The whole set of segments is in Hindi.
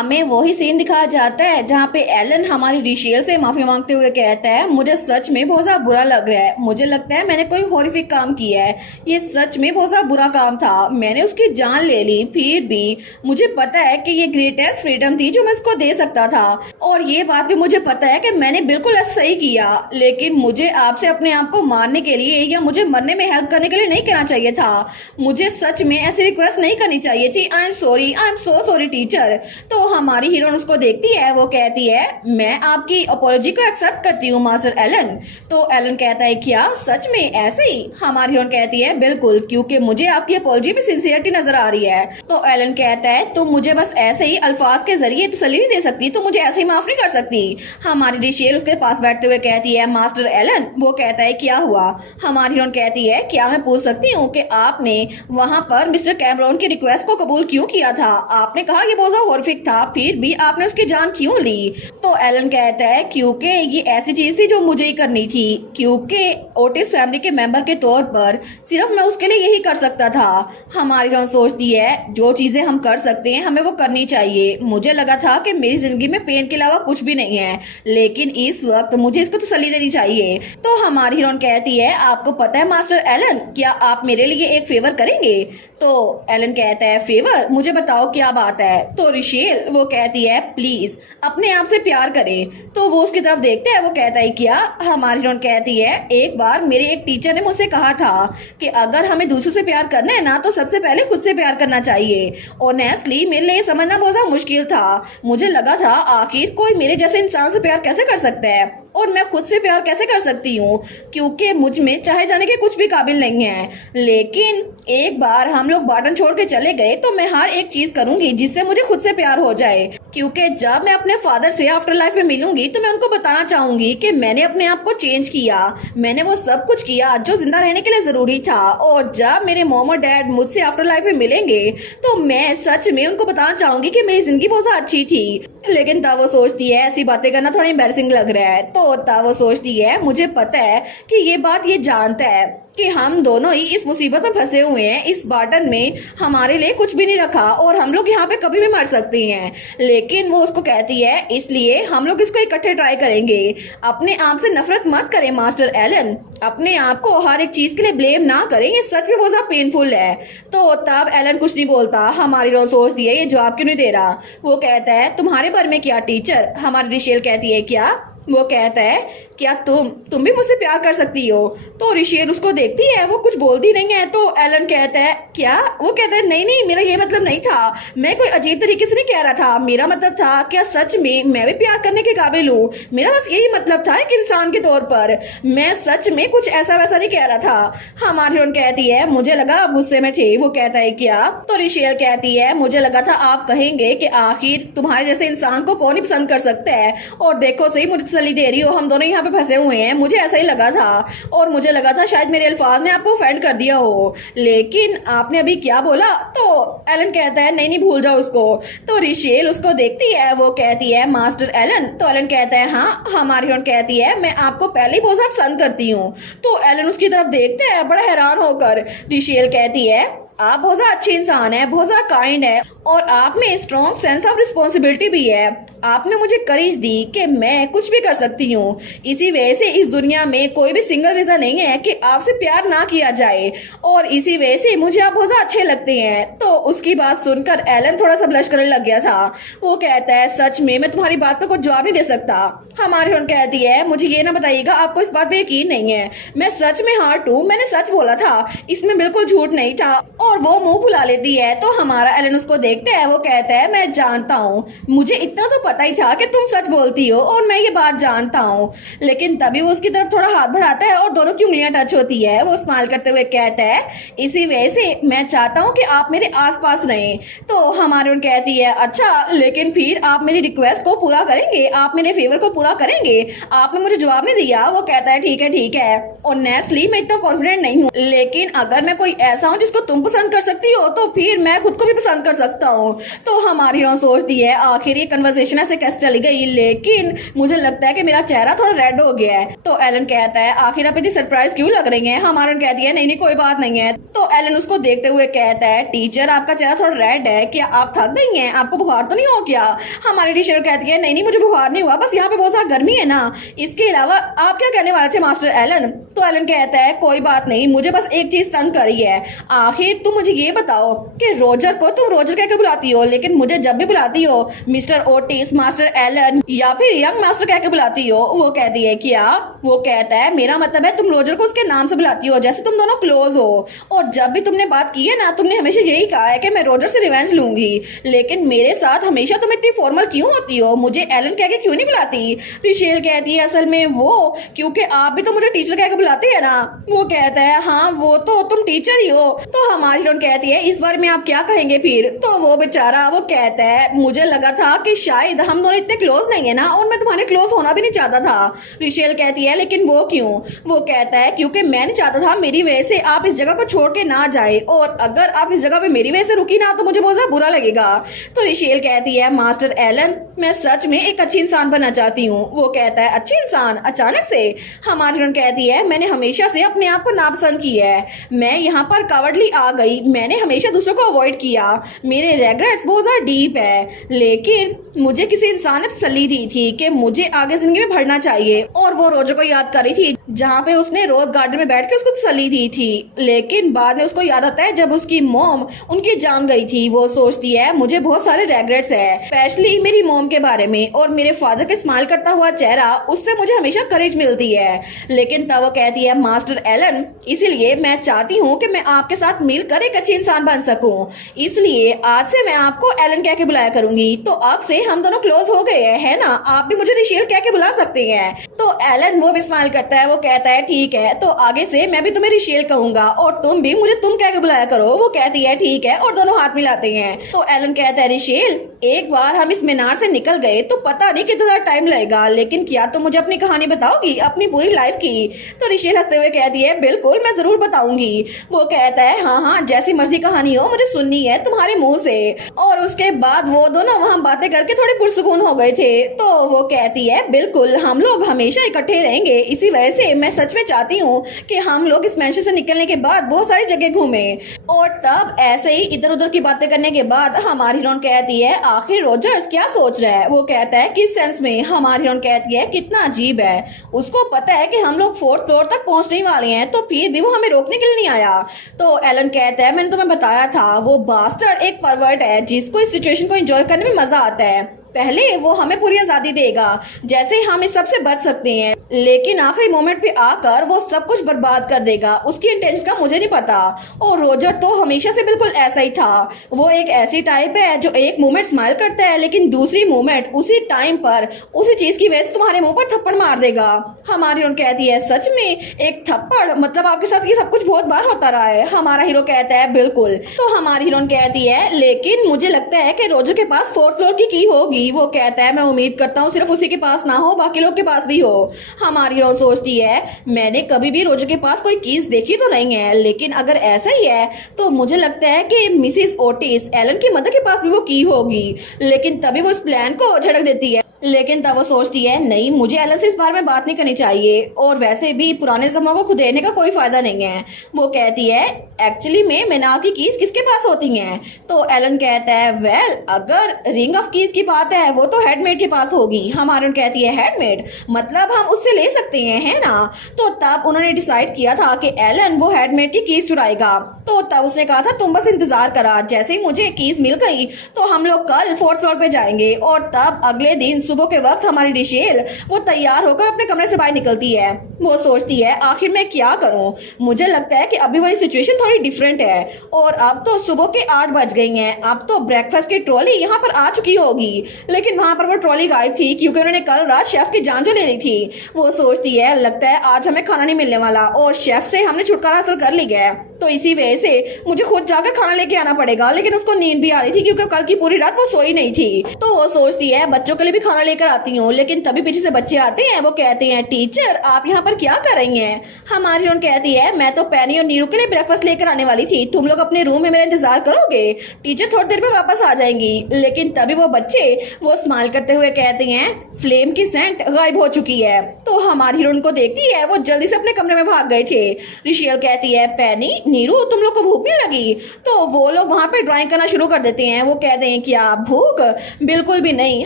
हमें वही सीन दिखाया जाता है जहाँ पे एलन हमारी रिशेल से माफी मांगते हुए कहता है, मुझे सच में बहुत ज्यादा बुरा लग रहा है, मुझे लगता है मैंने कोई हॉरिफिक काम किया है, ये सच में बहुत ज्यादा बुरा काम था, मैंने उसकी जान ले ली, फिर भी मुझे पता है कि ये ग्रेटेस्ट फ्रीडम थी जो मैं उसको दे सकता था, और ये बात भी मुझे पता है कि मैंने बिल्कुल सही किया, लेकिन मुझे आपसे अपने आप को मारने के लिए या मुझे मरने में हेल्प करने के लिए नहीं करना चाहिए था, मुझे सच में ऐसी रिक्वेस्ट नहीं करनी चाहिए थी। I am sorry, I am so sorry teacher. तो हमारी हीरोइन उसको देखती है, वो कहती है मैं आपकी अपॉलॉजी को एक्सेप्ट करती हूँ मास्टर एलन। तो एलन कहता है क्या सच में ऐसे ही? हमारी हीरोइन कहती है बिल्कुल, क्योंकि मुझे आपकी अपॉलॉजी में सिंसियरिटी नजर आ रही है। तो एलन कहता है तुम मुझे बस ऐसे ही अल्फाज के जरिए तसल्ली नहीं दे सकती, तो मुझे ऐसे ही माफ नहीं कर सकती। हमारी रिशेल उसके पास बैठते हुए कहती है मास्टर एलन। वो कहता है क्या हुआ? हमारी हीरोइन कहती है क्या मैं पूछ सकती हूँ कि आपने वहां पर मिस्टर कैमरॉन की रिक्वेस्ट को कबूल क्यों किया था? आपने कहा ये बहुत हॉरिफिक था, फिर भी आपने उसकी जान क्यों ली? तो एलन कहता है क्योंकि ये ऐसी चीज थी जो मुझे ही करनी थी, क्योंकि ओटिस फैमिली के मेंबर के तौर पर सिर्फ मैं उसके लिए यही कर सकता था। हमारी हीरोइन सोचती है जो चीजें हम कर सकते हैं हमें वो करनी चाहिए। मुझे लगा था कि मेरी जिंदगी में पेन के अलावा कुछ भी नहीं है, लेकिन इस वक्त मुझे इसको तसल्ली देनी चाहिए। तो हमारी हीरोइन कहती है आपको पता है मास्टर एलन, क्या आप मेरे लिए एक फेवर करेंगे? तो एलन कहता है फेवर? मुझे बताओ क्या बात है? तो रिशेल वो कहती है प्लीज अपने आप से प्यार करे। तो वो उसकी तरफ देखता है, वो कहता है क्या? हमारी हीरोइन कहती है एक बार मेरे एक टीचर ने मुझसे कहा था कि अगर हमें दूसरों से प्यार करना है ना तो सबसे पहले खुद से प्यार करना चाहिए। ऑनेस्टली मेरे लिए समझना बहुत ज्यादा मुश्किल था, मुझे लगा था आखिर कोई मेरे जैसे इंसान से प्यार कैसे कर सकता है और मैं खुद से प्यार कैसे कर सकती हूँ, क्योंकि मुझ में चाहे जाने के कुछ भी काबिल नहीं है। लेकिन एक बार हम लोग बाटन छोड़ के चले गए तो मैं हर एक चीज करूंगी जिससे मुझे खुद से प्यार हो जाए, क्योंकि जब मैं अपने फादर से आफ्टर लाइफ में मिलूंगी तो मैं उनको बताना चाहूंगी कि मैंने अपने आप को चेंज किया, मैंने वो सब कुछ किया जो जिंदा रहने के लिए जरूरी था, और जब मेरे मॉम और डैड मुझसे आफ्टर लाइफ में मिलेंगे तो मैं सच में उनको बताना चाहूंगी कि मेरी जिंदगी बहुत अच्छी थी। लेकिन तब वो सोचती है ऐसी बातें करना थोड़ा एम्बैरेसिंग लग रहा है। तो तब वो सोचती है मुझे पता है कि ये बात ये जानता है कि हम दोनों ही इस मुसीबत में फंसे हुए हैं, इस बाटन में हमारे लिए कुछ भी नहीं रखा और हम लोग यहाँ पे कभी भी मर सकते हैं। लेकिन वो उसको कहती है इसलिए हम लोग इसको इकट्ठे ट्राई करेंगे। अपने आप से नफरत मत करें मास्टर एलन, अपने आप को हर एक चीज के लिए ब्लेम ना करें, ये सच में बहुत ज्यादा पेनफुल है। तो तब एलन कुछ नहीं बोलता। हमारी रोज सोचती है ये जवाब क्यों नहीं दे रहा। वो कहता है तुम्हारे बारे में क्या टीचर? हमारी रिशेल कहती है क्या? वो कहता है क्या तुम भी मुझसे प्यार कर सकती हो? तो रिशेल उसको देखती है, वो कुछ बोलती नहीं है। तो एलन कहता है क्या? वो कहता है नहीं नहीं मेरा ये मतलब नहीं था, मैं कोई अजीब तरीके से नहीं कह रहा था, मेरा मतलब था क्या सच में मैं भी प्यार करने के काबिल हूँ, मेरा बस यही मतलब था एक इंसान के तौर पर, मैं सच में कुछ ऐसा वैसा नहीं कह रहा था। हमारी हीरोइन कहती है मुझे लगा आप गुस्से में थे। वो कहता है क्या? तो रिशेल कहती है मुझे लगा था आप कहेंगे कि आखिर तुम्हारे जैसे इंसान को कौन ही पसंद कर सकता है, और देखो सही मुझे तसल्ली दे रही हो, हम दोनों यहाँ पे फंसे हुए हैं, मुझे ऐसा ही लगा था और मुझे लगा था शायद मेरे अल्फाज ने आपको ऑफेंड कर दिया हो, लेकिन आपने अभी क्या बोला? तो एलन कहता है नहीं नहीं भूल जाओ उसको। तो रिशेल उसको देखती है, वो कहती है मास्टर एलन। तो एलन कहता है हाँ। हमारी हीरोइन कहती है मैं आपको पहले ही बहुत ज्यादा पसंद करती हूँ। तो एलन उसकी तरफ देखते हैं बड़ा हैरान होकर। रिशेल कहती है आप बहुत ज्यादा अच्छे इंसान है, बहुत ज्यादा काइंड है और आप में स्ट्रॉन्ग सेंस ऑफ रिस्पॉन्सिबिलिटी भी है, आपने मुझे करेज दी कि मैं कुछ भी कर सकती हूँ, इसी वजह से इस दुनिया में कोई भी सिंगल रीजन नहीं है कि आपसे प्यार ना किया जाए, और इसी वजह से मुझे आप बहुत ज्यादा अच्छे लगते हैं। तो उसकी बात सुनकर एलन थोड़ा सा ब्लश करने लग गया था। वो कहता है सच में मैं तुम्हारी बात का कुछ जवाब नहीं दे सकता। हमारी हीरोइन कहती है मुझे ये ना बताइएगा आपको इस बात पे यकीन नहीं है, मैं सच में हार्ट हूँ, मैंने सच बोला था, इसमें बिल्कुल झूठ नहीं था। और वो मुंह फुला लेती है। तो हमारा एलन उसको देखता है, वो कहता है मैं जानता हूँ, मुझे इतना तो पता ही था कि तुम सच बोलती हो और मैं ये बात जानता हूँ। लेकिन तभी वो उसकी तरफ थोड़ा हाथ बढ़ाता है और दोनों की उंगलियां टच होती है। वो स्माइल करते हुए कहता है इसी वजह से मैं चाहता हूँ कि आप मेरे आसपास रहें। तो हमारी उन कहती है अच्छा लेकिन फिर आप मेरी रिक्वेस्ट को पूरा करेंगे, आप मेरे फेवर को पूरा पूरा करेंगे? आपने मुझे जवाब नहीं दिया। वो कहता है ठीक है। और नेस्ली मैं इतना कॉन्फिडेंट नहीं हूँ, लेकिन अगर मैं कोई ऐसा हूँ जिसको तुम पसंद कर सकती हो तो फिर मैं खुद को भी पसंद कर सकता हूँ। तो हमारी हीरोइन सोचती है आखिर ये कन्वर्सेशन ऐसे कैसे चली गई, लेकिन मुझे लगता है कि मेरा चेहरा थोड़ा रेड हो गया है। तो एलन कहता है आखिर आप इतनी सरप्राइज क्यों लग रही हैं? हमारी हीरोइन कहती है नहीं कोई बात नहीं है। तो एलन उसको देखते हुए कहता है टीचर आपका चेहरा थोड़ा रेड है, क्या आप थक गई हैं? आपको बुखार तो नहीं हो क्या? हमारी टीचर कहती है नहीं मुझे बुखार नहीं हुआ, बस यहाँ पे बहुत ज्यादा गर्मी है ना। इसके अलावा आप क्या कहने वाले थे मास्टर एलन? तो एलन कहता है कोई बात नहीं, मुझे बस एक चीज तंग करी है। आखिर तुम मुझे ये बताओ कि रोजर को तुम रोजर कह के बुलाती हो, लेकिन मुझे जब भी बुलाती हो मिस्टर ओटिस, मास्टर एलन या फिर यंग मास्टर कह के बुलाती हो। वो कहती है क्या? वो कहता है मेरा मतलब है तुम रोजर को उसके नाम से बुलाती हो, जैसे तुम दोनों क्लोज हो। और जब भी तुमने बात की है ना, तुमने हमेशा यही कहा है कि मैं रोजर से रिवेंज लूंगी, लेकिन मेरे साथ हमेशा तुम इतनी फॉर्मल क्यों होती हो? मुझे एलन कह के क्यों नहीं बुलाती? रिशेल कहती है असल में वो क्योंकि आप भी तो मुझे टीचर कह के बुलाते हैं ना। वो कहता है हाँ वो तो तुम टीचर ही हो। तो हमारी हीरोइन कहती है इस बारे में आप क्या कहेंगे फिर? तो वो बेचारा वो कहता है मुझे लगा था कि शायद हम दोनों इतने क्लोज नहीं है ना, और मैं तुम्हारे क्लोज होना भी नहीं चाहता था। रिशेल कहती है लेकिन वो क्यों? वो कहता है क्योंकि मैं नहीं चाहता था मेरी वजह से आप इस जगह को छोड़ के ना जाए, और अगर आप इस जगह पे मेरी वजह से रुकी ना तो मुझे बहुत ज्यादा बुरा लगेगा। तो रिशेल कहती है मास्टर एलन मैं सच में एक अच्छी इंसान बनना चाहती हूँ। वो कहता है अच्छी इंसान अचानक से? हमारी हीरोइन कहती है मैंने हमेशा से अपने आप को नापसंद किया है, मैं यहाँ पर कावर्डली आ गई, मैंने हमेशा दूसरों को अवॉइड किया, मेरे रेग्रेट्स बहुत ज्यादा डीप है, लेकिन मुझे किसी इंसान ने तसल्ली दी थी कि मुझे आगे जिंदगी में बढ़ना चाहिए। और वो रोजर को याद कर रही थी जहाँ पे उसने रोज गार्डन में बैठ के उसको तसल्ली दी थी, लेकिन बाद में उसको याद आता है जब उसकी मॉम उनकी जान गई थी। वो सोचती है मुझे बहुत सारे रेग्रेट्स है, स्पेशली मेरी मॉम के बारे में, और मेरे फादर के स्माइल करता हुआ चेहरा उससे मुझे हमेशा करेज मिलती है। लेकिन तब वो कहती है मास्टर एलन इसीलिए मैं चाहती हूँ कि मैं आपके साथ मिलकर एक अच्छी इंसान बन सकूं, इसलिए आज से मैं आपको एलन कह के बुलाया करूंगी। तो अब से हम दोनों क्लोज हो गए हैं है ना, आप भी मुझे रिशेल कह के बुला सकते हैं। तो एलन वो भी स्माइल करता है, वो कहता है ठीक है, तो आगे से मैं भी तुम्हें रिशेल कहूंगा और तुम भी मुझे तुम कह के बुलाया करो। वो कहती है ठीक है, और दोनों हाथ मिलाते हैं। तो एलन कहता है रिशेल एक बार हम इस मीनार से निकल गए तो पता नहीं कितना टाइम लगेगा, लेकिन क्या तुम मुझे अपनी कहानी बताओगी, अपनी पूरी लाइफ की? तो रिशेल हंसते हुए कहती है बिल्कुल मैं जरूर बताऊंगी। वो कहता है हाँ जैसी मर्जी कहानी हो मुझे सुननी है तुम्हारे मुंह से। और उसके बाद वो दोनों वहाँ बातें करके थोड़े पुरसुकून हो गए थे। तो वो कहती है बिल्कुल हम लोग हमेशा इकट्ठे रहेंगे, इसी वजह से मैं सच में चाहती हूँ कि हम लोग इस मैंशन से निकलने के बाद बहुत सारी जगह घूमे। और तब ऐसे ही इधर उधर की बातें करने के बाद हमारी हीरोइन कहती है आखिर रोजर्स क्या सोच रहा है? वो कहता है किस सेंस में? हमारी हीरोइन कहती है कितना अजीब है, उसको पता है कि हम लोग 4th फ्लोर तक पहुंचने वाले हैं तो फिर भी वो हमें रोकने के लिए नहीं आया। तो एलन कहता है मैंने तुम्हें बताया था वो बास्टर्ड एक परवर्ट है जिसको इस सिचुएशन को एंजॉय करने में मजा आता है, पहले वो हमें पूरी आजादी देगा जैसे हम इस सब से बच सकते हैं, लेकिन आखिरी मोमेंट पे आकर वो सब कुछ बर्बाद कर देगा। उसकी इंटेंशन का मुझे नहीं पता। और रोजर तो हमेशा से बिल्कुल ऐसा ही था, वो एक ऐसी टाइप है जो एक मोमेंट स्माइल करता है लेकिन दूसरी मोमेंट उसी टाइम पर उसी चीज की वजह से तुम्हारे मुंह पर थप्पड़ मार देगा। हमारी उन कहती है सच में एक थप्पड़? मतलब आपके साथ ये सब कुछ बहुत बार होता रहा है? हमारा हीरो कहता है बिल्कुल। तो हमारी हीरोइन कहती है लेकिन मुझे लगता है कि रोजर के पास 4th फ्लोर की की होगी। वो कहता है मैं उम्मीद करता हूँ सिर्फ उसी के पास ना हो, बाकी लोग के पास भी हो। हमारी हीरोइन सोचती है मैंने कभी भी रोजर के पास कोई कीज देखी तो नहीं है, लेकिन अगर ऐसा ही है तो मुझे लगता है कि मिसिस ओटिस एलन की मदर के पास भी वो की होगी। लेकिन तभी वो इस प्लान को झड़क देती है, लेकिन तब वो सोचती है नहीं मुझे एलन से इस बारे में बात नहीं करनी चाहिए, और वैसे भी पुराने जमानों को खुदेरने का कोई फायदा नहीं है। वो कहती है एक्चुअली में मीनार की कीज किसके पास होती हैं? तो एलन कहता है वेल अगर रिंग ऑफ कीज की बात है वो तो हेडमेड के पास होगी। हमारी कहती है हेडमेड मतलब हम उससे ले सकते हैं है ना? तो तब उन्होंने डिसाइड किया था कि एलन वो हेडमेड की कीज चुराएगा। तो तब उसने कहा था तुम बस इंतजार करा, जैसे ही मुझे कीज मिल गई तो हम लोग कल 4th फ्लोर पे जाएंगे। और तब अगले दिन सुबह के वक्त हमारी रिशेल वो तैयार होकर अपने कमरे से बाहर निकलती है। वो सोचती है आखिर मैं क्या करूं, मुझे लगता है कि अभी वही सिचुएशन थोड़ी डिफरेंट है, और अब तो सुबह के 8 बज गई हैं, अब तो ब्रेकफास्ट की ट्रॉली यहाँ पर आ चुकी होगी, लेकिन वहां पर वो ट्रॉली गायब थी क्योंकि उन्होंने कल रात शेफ की जान जो ले ली थी। वो सोचती है लगता है आज हमें खाना नहीं मिलने वाला और शेफ से हमने छुटकारा हासिल कर लिया है। तो इसी वजह से मुझे खुद जाकर खाना लेके आना पड़ेगा। लेकिन उसको नींद भी आ रही थी क्योंकि कल की पूरी रात वो सोई नहीं थी। तो वो सोचती है बच्चों के लिए भी खाना लेकर आती हूँ। लेकिन तभी पीछे से बच्चे आते हैं। वो कहते हैं टीचर आप यहाँ पर क्या कर रही हैं? हमारी हीरोइन कहती है मैं तो पैनी और नीरू के लिए ब्रेकफास्ट लेकर आने वाली थी, तुम लोग अपने रूम में मेरा इंतजार करोगे, टीचर थोड़ी देर में वापस आ जाएंगी। लेकिन तभी वो बच्चे वो स्माइल करते हुए कहते हैं फ्लेम की सेंट गायब हो चुकी है। तो हमारी हीरोइन को देखती है वो जल्दी से अपने कमरे में भाग गए थे। रिशेल कहती है पैनी नीरू तुम लोग को भूख नहीं लगी? तो वो लोग वहां पे ड्राइंग करना शुरू कर देते हैं। वो कहते हैं क्या भूख? बिल्कुल भी नहीं,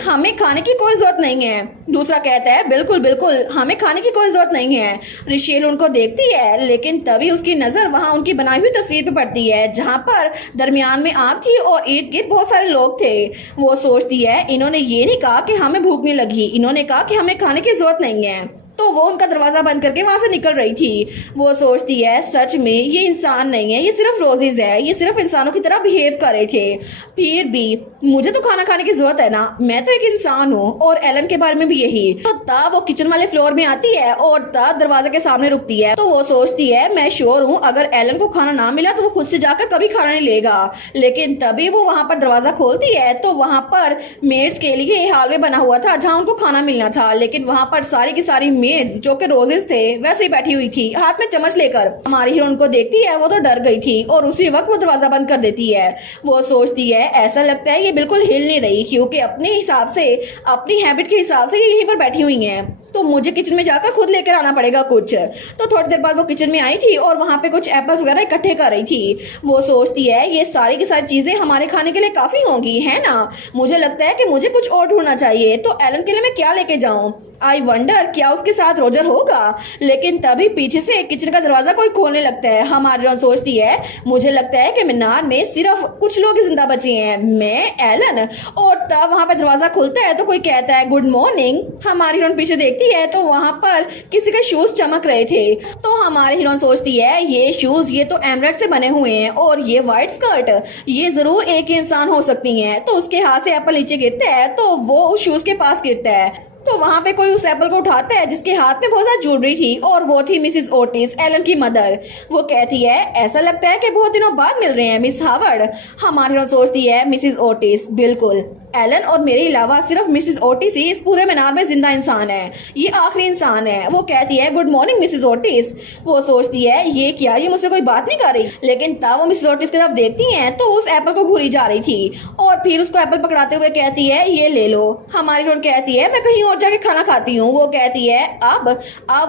हमें खाने की कोई जरूरत नहीं है। दूसरा कहता है बिल्कुल बिल्कुल हमें खाने की कोई जरूरत नहीं है। रिशेल उनको देखती है लेकिन तभी उसकी नजर वहां उनकी बनाई हुई तस्वीर पे पड़ती है जहां पर दरमियान में आग थी और इर्द गिर्द बहुत सारे लोग थे। वो सोचती है इन्होंने ये नहीं कहा कि हमें भूख नहीं लगी, इन्होंने कहा कि हमें खाने की जरूरत नहीं है। तो वो उनका दरवाजा बंद करके वहां से निकल रही थी। वो सोचती है सच में ये इंसान नहीं है, ये सिर्फ रोजेज है, ये सिर्फ इंसानों की तरह बिहेव कर रहे थे। फिर भी मुझे तो खाना खाने की जरूरत है ना, मैं तो एक इंसान हूँ। और एलन के बारे में भी यही। तो तब वो किचन वाले फ्लोर में आती है और तब दरवाजे के सामने रुकती है। तो वो सोचती है मैं श्योर हूँ अगर एलन को खाना ना मिला तो वो खुद से जाकर कभी खाना नहीं लेगा। लेकिन तभी वो वहां पर दरवाजा खोलती है तो वहां पर मेड्स के लिए हालवे बना हुआ था जहाँ उनको खाना मिलना था। लेकिन वहां पर सारी की सारी मेड्स जो कि रोजेस थे वैसे ही बैठी हुई थी हाथ में चम्मच लेकर। हमारी हीरोइन को देखती है वो तो डर गई थी और उसी वक्त वो दरवाजा बंद कर देती है। वो सोचती है ऐसा लगता है ये बिल्कुल हिल नहीं रही क्योंकि अपने हिसाब से अपनी हैबिट के हिसाब से ये यहीं पर बैठी हुई हैं। तो मुझे किचन में जाकर खुद लेकर आना पड़ेगा कुछ। तो थोड़ी देर बाद वो किचन में आई थी और वहां पे कुछ एप्पल्स वगैरह इकट्ठे कर रही थी। वो सोचती है ये सारी की सारी चीजें हमारे खाने के लिए काफी होंगी है ना, मुझे लगता है कि मुझे कुछ और ढूंढना चाहिए। तो एलन के लिए मैं क्या लेके जाऊं? आई वंडर क्या उसके साथ रोजर होगा? लेकिन तभी पीछे से किचन का दरवाजा कोई खोलने लगता है। हमारी हीरोइन सोचती है मुझे लगता है कि मीनार में सिर्फ कुछ लोग ही जिंदा बचे हैं, मैं, एलन। और तब वहां पे दरवाजा खुलता है तो कोई कहता है गुड मॉर्निंग। हमारी हीरोइन पीछे देखती है तो वहां पर किसी के शूज चमक रहे थे। तो हमारी हीरोइन सोचती है ये शूज ये तो एमराल्ड से बने हुए हैं और ये व्हाइट स्कर्ट ये जरूर एक ही इंसान हो सकती है। तो उसके हाथ से एप्पल नीचे गिरता है तो वो उस शूज के पास गिरता है। तो वहां पे कोई उस एप्पल को उठाता है जिसके हाथ में बहुत ज्यादा ज्वेलरी थी और वो थी मिसिस ओटिस, एलन की मदर। वो कहती है ऐसा लगता है कि बहुत दिनों बाद मिल रहे हैं मिस हावर्ड। हमारी हीरोइन सोचती है मिसिस ओटिस बिल्कुल, एलन और मेरे अलावा सिर्फ मिसिस ओटिस ही इस पूरे मीनार में जिंदा इंसान है, ये आखिरी इंसान है। वो कहती है गुड मॉर्निंग मिसिस ओटिस। वो सोचती है ये क्या, ये मुझसे कोई बात नहीं कर रही। लेकिन तब वो मिसिस ओटिस की तरफ देखती हैं तो उस एप्पल को घूरी जा रही थी और फिर उसको एप्पल पकड़ाते हुए कहती है ये ले लो। हमारी हीरोइन कहती है मैं कहीं और जाके खाना खाती हूँ। वो कहती है अब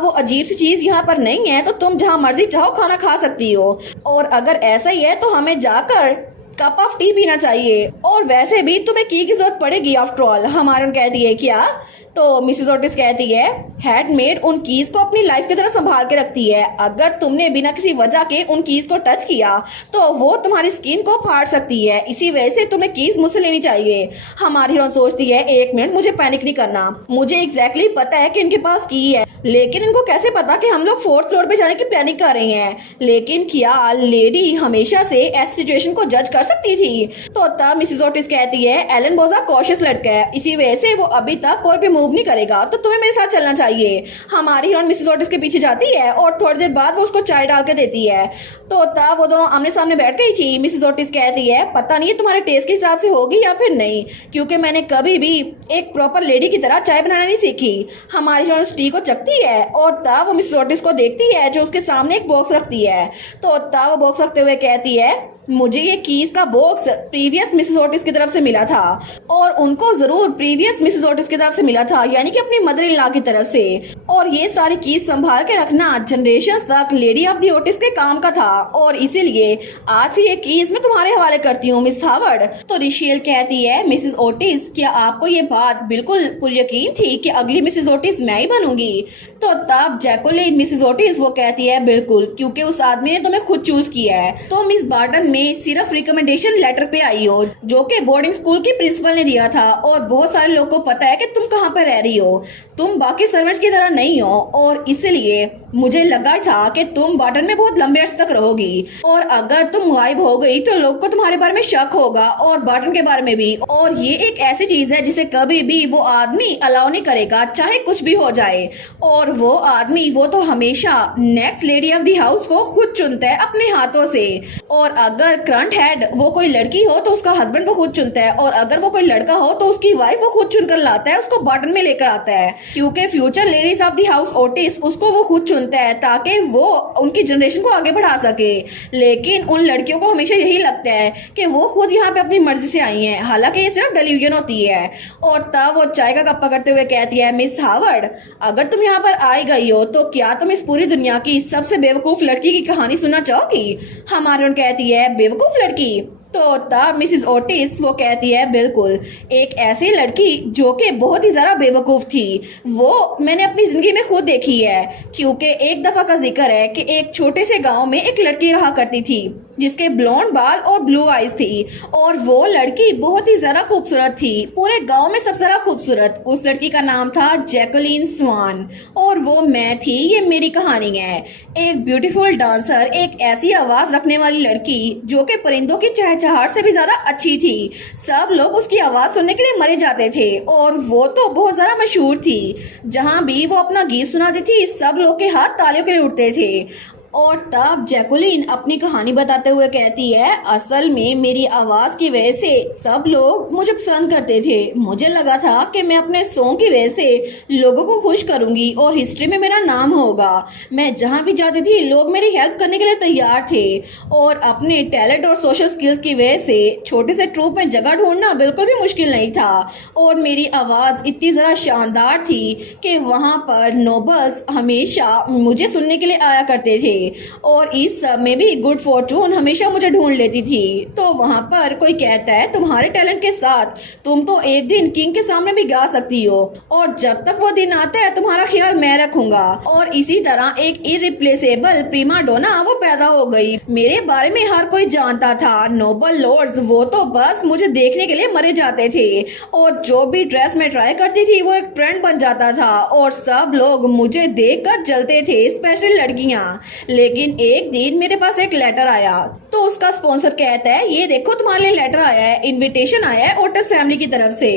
वो अजीब सी चीज यहाँ पर नहीं है तो तुम जहाँ मर्जी चाहो खाना खा सकती हो, और अगर ऐसा ही है तो हमें जाकर कप ऑफ टी पीना चाहिए, और वैसे भी तुम्हें की जरूरत पड़ेगी आफ्टर ऑल। हमारी कहती है क्या? तो मिसेस ओटिस कहती है हैंडमेड उन कीज को अपनी लाइफ की तरह संभाल के रखती है, अगर तुमने बिना किसी वजह के उन कीज को टच किया तो वो तुम्हारी स्किन को फाड़ सकती है, इसी वजह से तुम्हें कीज मुझसे लेनी चाहिए। हमारी हीरोइन सोचती है एक मिनट मुझे पैनिक नहीं करना, मुझे एग्जैक्टली पता है कि इनके पास की है, लेकिन इनको कैसे पता कि हम लोग 4th फ्लोर पे जाने की प्लानिंग कर रहे हैं? लेकिन क्या लेडी हमेशा से ऐसी सिचुएशन को जज कर सकती थी? तो तब मिसेस ओटिस कहती है एलन बहुत ज्यादा कॉशियस लड़का है, इसी वजह से वो अभी तक कोई भी मूव नहीं करेगा, तो तुम्हें मेरे साथ चलना चाहिए। हमारी हीरोइन मिसेस ओटिस के पीछे जाती है और थोड़ी देर बाद वो उसको चाय डाल के देती है। तो तब वो दोनों आमने सामने बैठ गई थी। मिसेस ओटिस कहती है पता नहीं तुम्हारे टेस्ट के हिसाब से होगी या फिर नहीं, क्योंकि मैंने कभी भी एक प्रॉपर लेडी की तरह चाय बनाना नहीं सीखी। हमारी हीरोइन उस टी को चखती है और तब वो मिसेस ओटिस को देखती है जो उसके सामने एक बॉक्स रखती है। तो तब वो बॉक्स रखते हुए कहती है मुझे ये कीज का बॉक्स प्रीवियस मिसेस ओटिस की तरफ से मिला था, और उनको जरूर प्रीवियस मिसेस ओटिस की तरफ से मिला था, यानी कि अपनी मदर इन लॉ की तरफ से। और ये सारी कीज संभाल के रखना जनरेशन तक लेडी ऑफ दी ओटिस के काम का था, और इसीलिए आज से ये कीज मैं तुम्हारे हवाले करती हूँ मिस हावर्ड। तो रिशेल कहती है मिसेस ओटिस क्या आपको ये बात बिल्कुल पूरी यकीन थी कि अगली मिसेस ओटिस मैं ही बनूंगी? तो तब जैकोलिन मिसेस ओटिस वो कहती है बिल्कुल, क्योंकि उस आदमी ने तुम्हें खुद चूज किया है। तो मिस बार्टन में सिर्फ रिकमेंडेशन लेटर पे आई हो जो कि बोर्डिंग स्कूल की प्रिंसिपल ने दिया था, और बहुत सारे लोगों को पता है कि तुम कहाँ पर रह रही हो, तुम बाकी सर्वेंट्स की तरह नहीं हो, और इसलिए मुझे लगा था कि तुम वार्डन में बहुत लंबे अर्से तक रहोगी, और अगर तुम गायब हो गई तो लोग को तुम्हारे बारे में शक होगा और वार्डन के बारे में भी, और ये एक ऐसी चीज है जिसे कभी भी वो आदमी अलाउ नहीं करेगा चाहे कुछ भी हो जाए। और वो आदमी वो तो हमेशा next lady of the house को खुद चुनता है अपने हाथों से, और अगर करंट हेड वो कोई लड़की हो तो उसका हस्बैंड वो खुद चुनता है, और अगर वो कोई लड़का हो तो उसकी वाइफ वो खुद चुनकर लाता है, उसको वार्डन में लेकर आता है, क्योंकि future ladies of the house Otis उसको वो खुद चुनता है ताकि वो उनकी जनरेशन को आगे बढ़ा सके। लेकिन उन लड़कियों को हमेशा यही लगता है कि वो खुद यहाँ पे अपनी मर्जी से आई हैं, हालांकि ये सिर्फ डेल्यूजन होती है। और तब वो चाय का कप पकड़ते हुए कहती है, मिस हावर्ड, अगर तुम यहाँ पर आई गई हो तो क्या तुम इस पूरी दुनिया की सबसे बेवकूफ लड़की की कहानी सुनना चाहोगी? हमारे कहती है, बेवकूफ लड़की? तो तब मिसिस ओटिस वो कहती है, बिल्कुल, एक ऐसी लड़की जो कि बहुत ही ज़्यादा बेवकूफ़ थी, वो मैंने अपनी ज़िंदगी में खुद देखी है, क्योंकि एक दफ़ा का जिक्र है कि एक छोटे से गांव में एक लड़की रहा करती थी जिसके ब्लॉन्ड बाल और ब्लू आईज थी, और वो लड़की बहुत ही ज़्यादा खूबसूरत थी, पूरे गांव में सबसे ज़्यादा खूबसूरत। उस लड़की का नाम था जैकुलिन स्वान, और वो मैं थी। ये मेरी कहानी है। एक ब्यूटीफुल डांसर, एक ऐसी आवाज़ रखने वाली लड़की जो कि परिंदों की चहचहाहट से भी ज़्यादा अच्छी थी। सब लोग उसकी आवाज़ सुनने के लिए मरे जाते थे, और वो तो बहुत ज़्यादा मशहूर थी। जहाँ भी वो अपना गीत सुनाती थी सब लोग के हाथ तालियों के लिए उठते थे। और तब जैकुलिन अपनी कहानी बताते हुए कहती है, असल में मेरी आवाज़ की वजह से सब लोग मुझे पसंद करते थे। मुझे लगा था कि मैं अपने सॉन्ग की वजह से लोगों को खुश करूंगी और हिस्ट्री में मेरा नाम होगा। मैं जहां भी जाती थी लोग मेरी हेल्प करने के लिए तैयार थे, और अपने टैलेंट और सोशल स्किल्स की वजह से छोटे से ट्रूप में जगह ढूंढना बिल्कुल भी मुश्किल नहीं था। और मेरी आवाज़ इतनी ज़रा शानदार थी कि वहाँ पर नोबल्स हमेशा मुझे सुनने के लिए आया करते थे, और इस सब में भी गुड फॉर्चून हमेशा मुझे ढूंढ लेती थी। तो वहाँ पर कोई कहता है, तुम्हारे टैलेंट के साथ तुम तो एक दिन किंग के सामने भी गा सकती हो, और जब तक वो दिन आता है तुम्हारा ख्याल मैं रखूंगा। और इसी तरह एक इरिप्लेसेबल प्रीमा डोना वो पैदा हो गई। मेरे बारे में हर कोई जानता था। नोबल लॉर्ड्स वो तो बस मुझे देखने के लिए मरे जाते थे, और जो भी ड्रेस मैं ट्राई करती थी वो एक ट्रेंड बन जाता था, और सब लोग मुझे देखकर जलते थे, स्पेशली लड़कियां। लेकिन एक दिन मेरे पास एक लेटर आया, तो उसका स्पॉन्सर कहता है, ये देखो तुम्हारे लिए लेटर आया है, इनविटेशन आया है ओटिस फैमिली की तरफ से।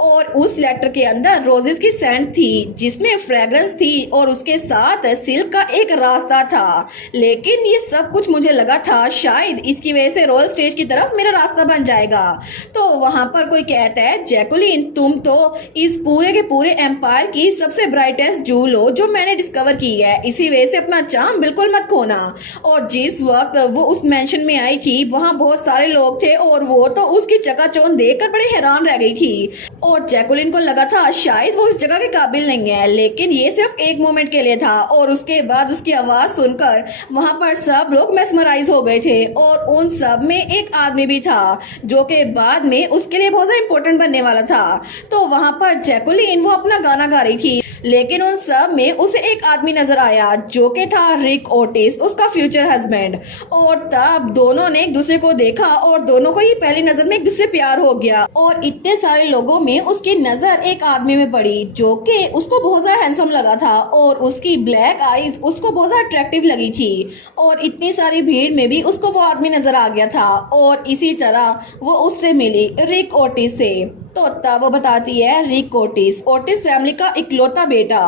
और उस लेटर के अंदर रोजेस की सेंट थी जिसमें फ्रेग्रेंस थी, और उसके साथ सिल्क का एक रास्ता था। लेकिन ये सब कुछ मुझे लगा था शायद इसकी वजह से रॉयल स्टेज की तरफ मेरा रास्ता बन जाएगा। तो वहां पर कोई कहता है, जैकुलिन तुम तो इस पूरे के पूरे एम्पायर की सबसे ब्राइटेस्ट जूल हो जो मैंने डिस्कवर की है, इसी वजह से अपना चार्म बिल्कुल मत खोना। और जिस वक्त वो उस मेंशन में आई थी वहाँ बहुत सारे लोग थे, और वो तो उसकी चकाचौंध देखकर बड़े हैरान रह गई थी, और जैकुलिन को लगा था शायद वो इस जगह के काबिल नहीं है। लेकिन ये सिर्फ एक मोमेंट के लिए था, और उसके बाद उसकी आवाज सुनकर वहाँ पर सब लोग मेस्मराइज हो गए थे। और उन सब में एक आदमी भी था जो कि बाद में उसके लिए बहुत ज़्यादा इंपॉर्टेंट बनने वाला था। तो वहाँ पर जैकुलिन वो अपना गाना गा रही थी, लेकिन उन सब में उसे एक आदमी नजर आया जो कि था रिक ओटिस, उसका फ्यूचर हस्बैंड। और तब दोनों ने एक दूसरे को देखा, और दोनों को ही पहली नजर में एक दूसरे प्यार हो गया। और इतने सारे लोगों में उसकी नजर एक आदमी में पड़ी जो कि उसको बहुत ज्यादा हैंडसम लगा था, और उसकी ब्लैक आईज उसको बहुत ज्यादा अट्रैक्टिव लगी थी। और इतनी सारी भीड़ में भी उसको वो आदमी नजर आ गया था, और इसी तरह वो उससे मिली रिक ओटिस से। तो तब वो बताती है, रिक ओटिस, ओटिस फैमिली का इकलौता बेटा,